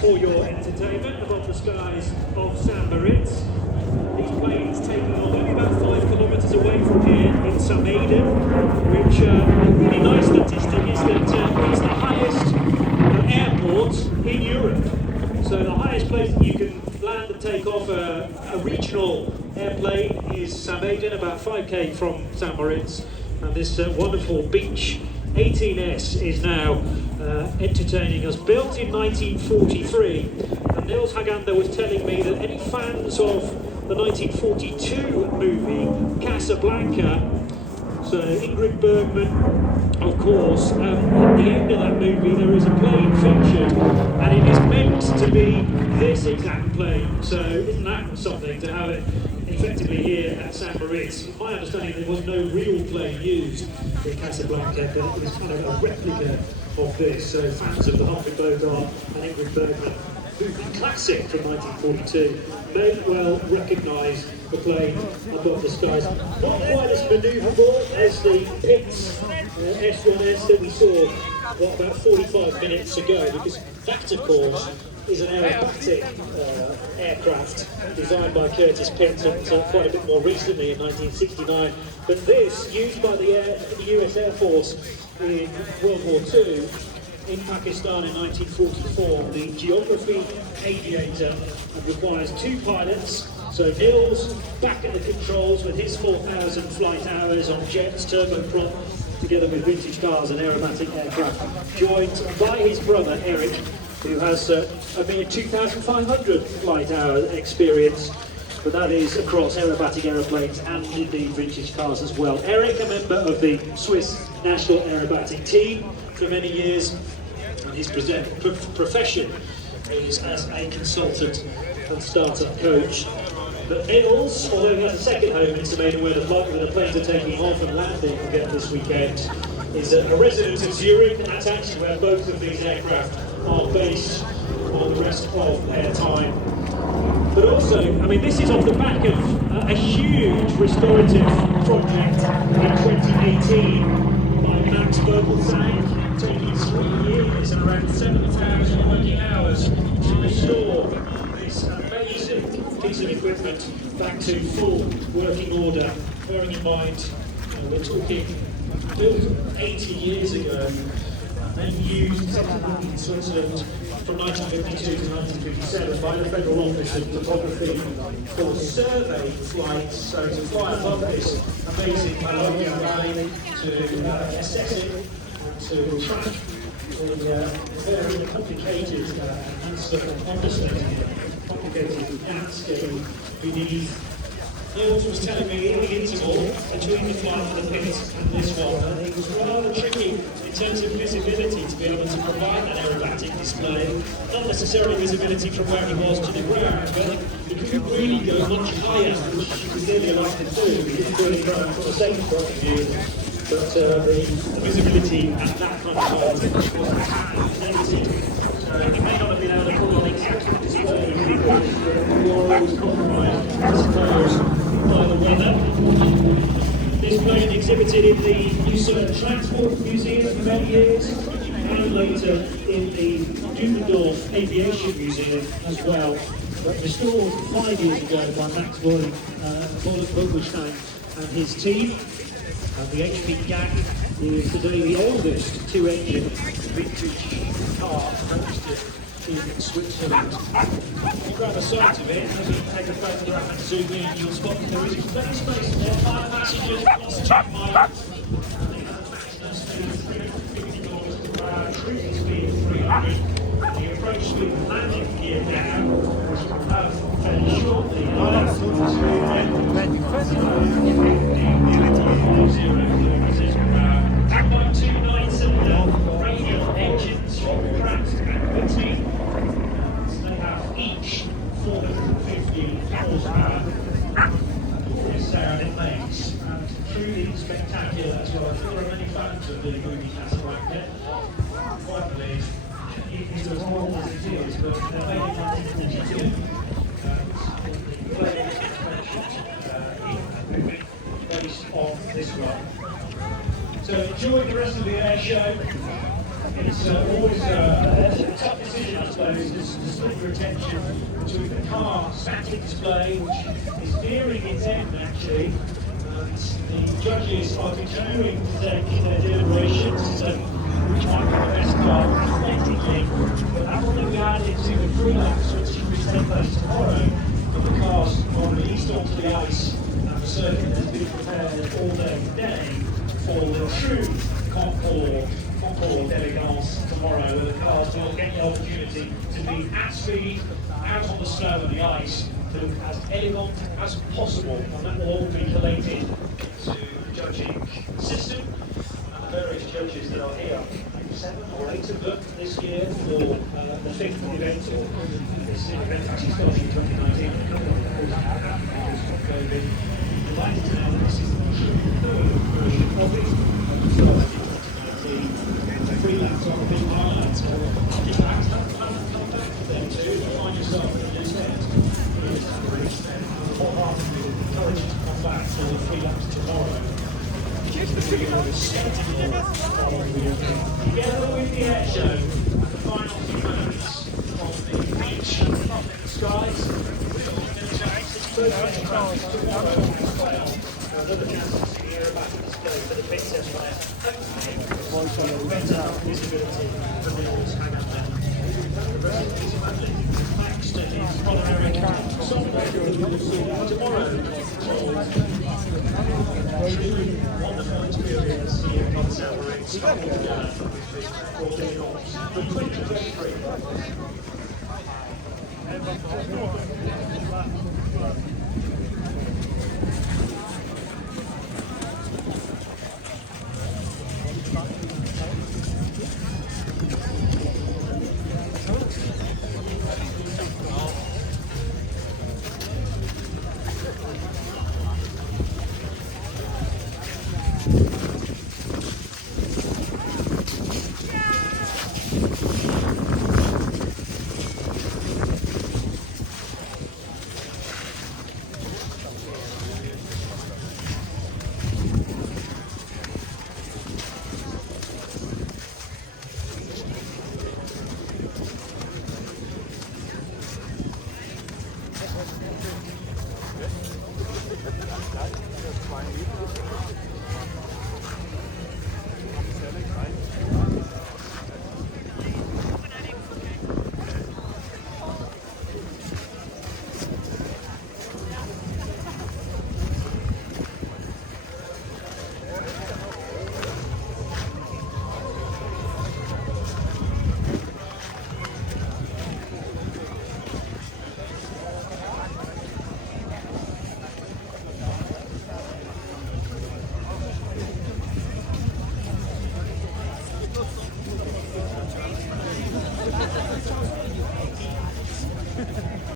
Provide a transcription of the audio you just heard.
For your entertainment above the skies of St. Moritz. These planes taking off only about 5 kilometres away from here in Saint-Maiden, which a really nice statistic is that it's the highest airport in Europe. So the highest place that you can land and take off a regional airplane is Saint-Maiden, about 5k from St. Moritz, and this wonderful beach 18S is now entertaining us. Built in 1943, and Nils Hagander was telling me that any fans of the 1942 movie Casablanca, so Ingrid Bergman, of course, at the end of that movie there is a plane featured, and it is meant to be this exact plane. So isn't that something to have it effectively here at St. Moritz? My understanding there was no real plane used in Casablanca, but it was kind of a replica of this. So fans of the Humphrey Bogart and Ingrid Bergman movie classic from 1942 may well recognise the plane above the skies. Not quite as manoeuvrable as the Pitts S1S that we saw about 45 minutes ago, because that, of course, is an aerobatic aircraft designed by Curtis Pitts quite a bit more recently in 1969. But this, used by the US Air Force in World War II, in Pakistan in 1944, the geography aviator, and requires 2 pilots. So Nils back at the controls with his 4,000 flight hours on jets, turboprop, together with vintage cars and aerobatic aircraft, joined by his brother Eric, who has a mere 2,500 flight hour experience, but that is across aerobatic aeroplanes and indeed vintage cars as well. Eric, a member of the Swiss national aerobatic team for many years, and his profession is as a consultant and startup coach. But Nils, although he has a second home in Saint-Maiden where the planes are taking off and landing again this weekend, is a resident of Zurich, and that's actually where both of these aircraft are based for the rest of their time. But also, I mean, this is off the back of a huge restorative project in 2018 by Max Bertone, taking 3 years and around 7,000 working hours to restore this amazing piece of equipment back to full working order. Bearing in mind, we're talking built 80 years ago, and then used in Switzerland from 1952 to 1957 by the Federal Office of Topography for survey flights, so to fly above this amazing Malaga Valley, to assess it and to track the very complicated complicated landscape beneath. Nils was telling me in the interval between the flight of the Pit and this one, it was rather tricky in terms of visibility to be able to provide that aerobatic display. Not necessarily visibility from where he was to the ground, but he couldn't really go much higher, which he would really like to do. He didn't do it from a safety point of view, but the visibility at that kind of height was limited. So he may not have been able to put on exact display because the wall was compromised, I suppose, by the weather. This plane exhibited in the Lucerne Transport Museum for many years, and later in the Dusseldorf Aviation Museum as well. But restored 5 years ago by Max Vogelstein and his team. And the HP GAC is today the oldest 2-engine vintage car registered in Switzerland. If you grab a sight of it, as you take a photograph and zoom in, you'll spot that there is plenty of space in there, 5 passengers plus 2 pilots. And they have a maximum speed of 350 km per hour, cruising speed of 300. The approach speed and landing gear now, which will have fairly shortly after the 2.2 9-cylinder radial engines from Kraft and Whitney. They have each 450 horsepower. This sound it makes, and truly spectacular as well. There are many fans of the movie Casablanca. Quite pleased. It's as old as it is, but they're made in 1942. Based on this one. So enjoy the rest of the air show. It's always a tough decision, I suppose, split your attention between the car static display, which is nearing its end actually. The judges are continuing to take their deliberations which might be the best car athletically, but that will then be added to the pre-laps which will take place tomorrow. And the cars are released onto the ice, and the circuit has been prepared all day today for the true concours d'elegance tomorrow, where the cars will get the opportunity to be at speed, out on the snow and the ice, to look as elegant as possible, and that will all be collated into the judging system. And the various judges that are here, 7 or 8 of them this year for the 5th event, or this event actually starting in 2019, a couple of them because of COVID. Delighted to know that this is the 3rd version of it. Started in 2019, 3 laps on the big highlight. So just come back to them too, and find yourself in the set. Wholeheartedly encourage you to come back for the 3 laps tomorrow. Together with the air show, the final few moments of the beach skies, tomorrow as well. Another chance to see the aerobatic display for the pit test there. Better visibility than they always had out there. Thanks to his honorary tomorrow. Wonderful experience here in Moritz for 2023.